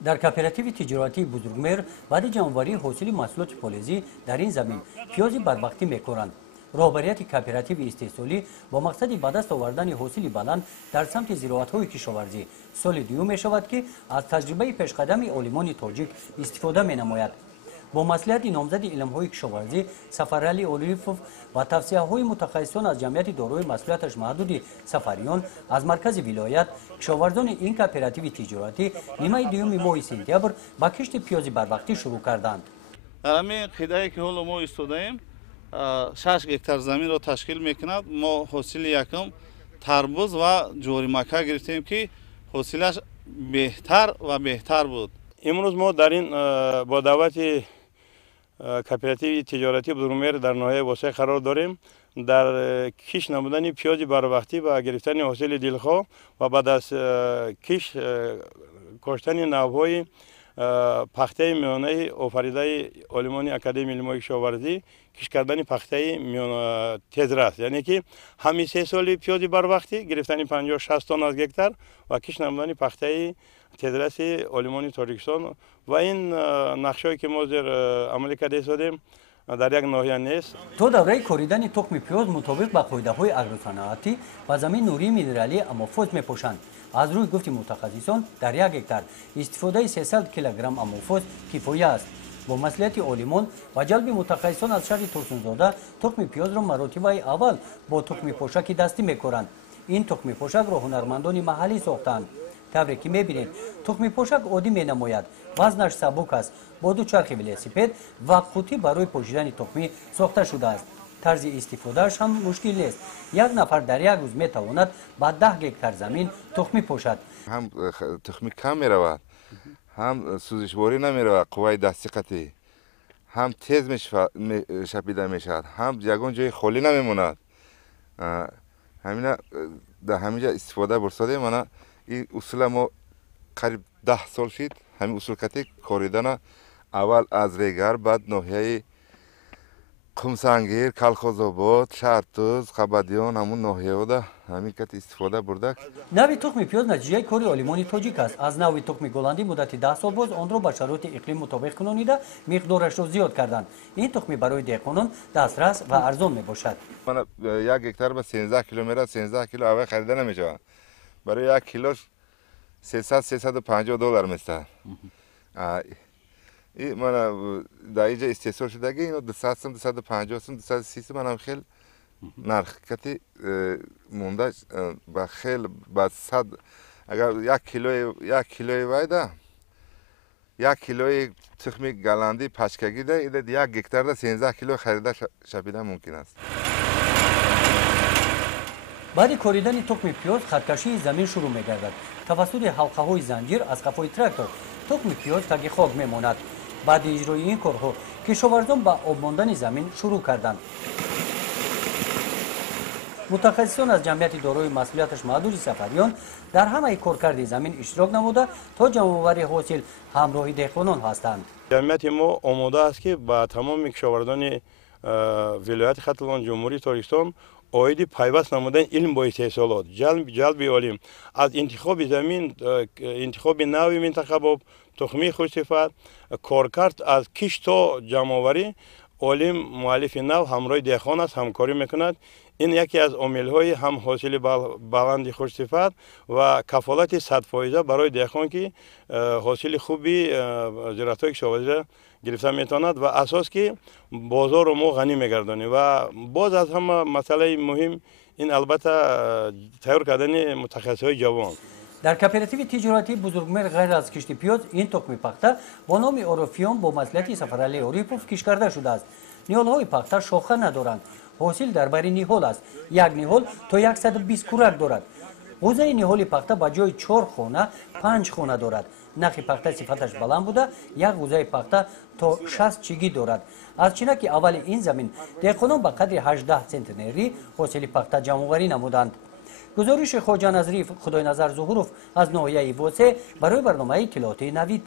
дар кооперативи тиҷоратии бузургмер баъди ҷамъоварии ҳосили маҳсулоти фолезӣ дар ин замин пиёзи барвақтӣ мекоранд. роҳбарияти кооперативи истеҳсолӣ бо мақсади ба даст овардани ҳосили баланд дар самти зироатҳои кишоварзӣ соли дуюм мешавад ки аз таҷрибаи пешқадами олимони тоҷик истифода менамояд. бо маслиҳати номзади илмҳои кишоварзӣ Сафарали Олипов ва тавсияҳои мутахассисон аз ҷамъияти дорои масъулияташ маҳдуди Сафариён аз маркази вилоят кишоварзони ин кооперативи тиҷоратӣ нимаи дуюми моҳи сентябр ба кишти пиёзи барвақтӣ шурӯъ карданд. дар ҳамин қидае ки ҳоло мо истодаем 6 гектар заминро ташкил мекунад. мо ҳосили якум тарбуз ва ҷоримакка гирифтем ки ҳосилаш беҳтар ва беҳтар буд. имрӯз мо дар ин бо даъвати кооперативи тиҷоратии бузургмер дар ноҳияи восеъ қарор дорем. дар киш намудани пиёзи барвақтӣ ва гирифтани ҳосили дилхоҳ ва баъд аз киш коштани навъҳои пахтаи миёнаи офаридаи олимони академияи илмҳои кишоварзӣ киш кардани пахтаи тезрас, яъне ки ҳами 3 соли пиёзи барвақтӣ гирифтани 50-60 тонн аз гектар ва киш намудани пахтаи тезраси олимони тоҷикистон ва ин нақшҳое ки мо зер амалӣ карда истодем дар як ноҳия нест. то давраи коридани тухми пиёз мутобиқ ба қоидаҳои агросаноатӣ ба замин нурии минералӣ аммофоз мепошанд. аз рӯи гуфти мутахассисон дар 1 гектар истифодаи 300 килограмм аммофоз кифоя аст. бо маслиҳати олимон ва ҷалби мутахассисон аз шаҳри Турсунзода тухми пиёзро маротибаи аввал бо тухми пошаки дастӣ мекоранд. ин тухми пошакро ҳунармандони маҳаллӣ сохтаанд. тавре ки мебинед тухми пошак оддӣ менамояд, вазнаш сабук аст, бо дучархи велосипед ва қуттӣ барои пошидани тухмӣ сохта шудааст. тарзи истифодааш ҳам мушкил нест. як нафар дар як рӯз метавонад ба 10 гектар замин тухмӣ пошад. ҳам тухмӣ кам меравад, ҳам сӯзишворӣ намеравад, қувваи дастӣ қатӣ, ҳам тез шапида мешавад, ҳам ягон ҷои холӣ намемонад. ҳамина дар ҳаминҷа истифода бурсодем. мана ин усула мо қариб 10 сол шид ҳамин усулкати коридана аввал аз Регар, баъд ноҳияи Қумсангир, Калхозобод, Шаҳртӯз, Қабадиён ҳамун ноҳияода ҳамин кати истифода бурда. нави тухми пиёз натиҷаи кори олимони тоҷик аст. аз нави тухми голландӣ муддати 10 сол боз онро ба шароити иқлим мутобиқ кунонида миқдорашро зиёд карданд. ин тухми барои деҳқонон дастрас ва арзон мебошад. мана 1 гектар ба 13 кило мерад. 13 кило аввал харида намешавад. барои 1 килош $300-350 местад. мана дар инҷа истеҳсол шудаги ино 200 сум, 250 сум, 230 сум манам хел нарх кати монда ба хел ба 100 агар 1 килои вайда 1 килои тухми голландӣ пачкагида 1 гектарда 13 кило харида шапида мумкин аст. баъди коридани тухми пиёз хаткашии замин шурӯъ мегардад. тавассути ҳалқаҳои занҷир аз қафои трактор тухми пиёз таги хок мемонад. баъди иҷрои ин корҳо кишоварзон ба об мондани замин шурӯъ карданд. мутахассисон аз ҷамъияти дорои масъулияташ маҳдуди Сафариён дар ҳамаи коркарди замин иштирок намуда то ҷамъовари ҳосил ҳамроҳи деҳқонон ҳастанд. ҷамъияти мо омода аст ки ба тамоми кишоварзони вилояти Хатилон ҷумҳурии Тоҷикистон оиди пайваст намудани илм бо истеҳсолот, ҷалби олим аз интихоби замин, интихоби нави минтақабоб, тухмии хушсифат, коркард аз киш то ҷамъоварӣ олим муаллифи нав ҳамроҳи деҳқон аст, ҳамкорӣ мекунад. ин яке аз омилҳои ҳам ҳосили баланди хушсифат ва кафолати 100% барои деҳқон ки ҳосили хуби зироатҳои кишоварзӣ гирифта метавонад ва асос ки бозорро мо ғанӣ мегардонем. ва боз аз ҳама масъалаи муҳим ин албатта тайёр кардани мутахассисҳои ҷавон. дар кооперативи тиҷоратии бузургмер ғайр аз кишти пиёз ин тухми пахта бо номи орофиён бо маслиҳати Сафарали Орипов киш карда шудааст. ниҳолҳои пахта шоха надоранд. ҳосил дар бари ниҳол аст. як ниҳол то 120 кӯрак дорад. ҳӯзаи ниҳоли пахта ба ҷои 4 хона 5 хона дорад. нахи пахта сифаташ баланд буда як ҳӯзаи пахта то 60 чигӣ дорад. аз чинаки аввали ин замин деҳқонон ба қадри 18 центнерӣ ҳосили пахта ҷамъоварӣ намуданд. гузориши Хоҷа Назриев, Худойназар Зуҳуров аз ноҳияи Восеъ барои барномаи иттилоотии Навид.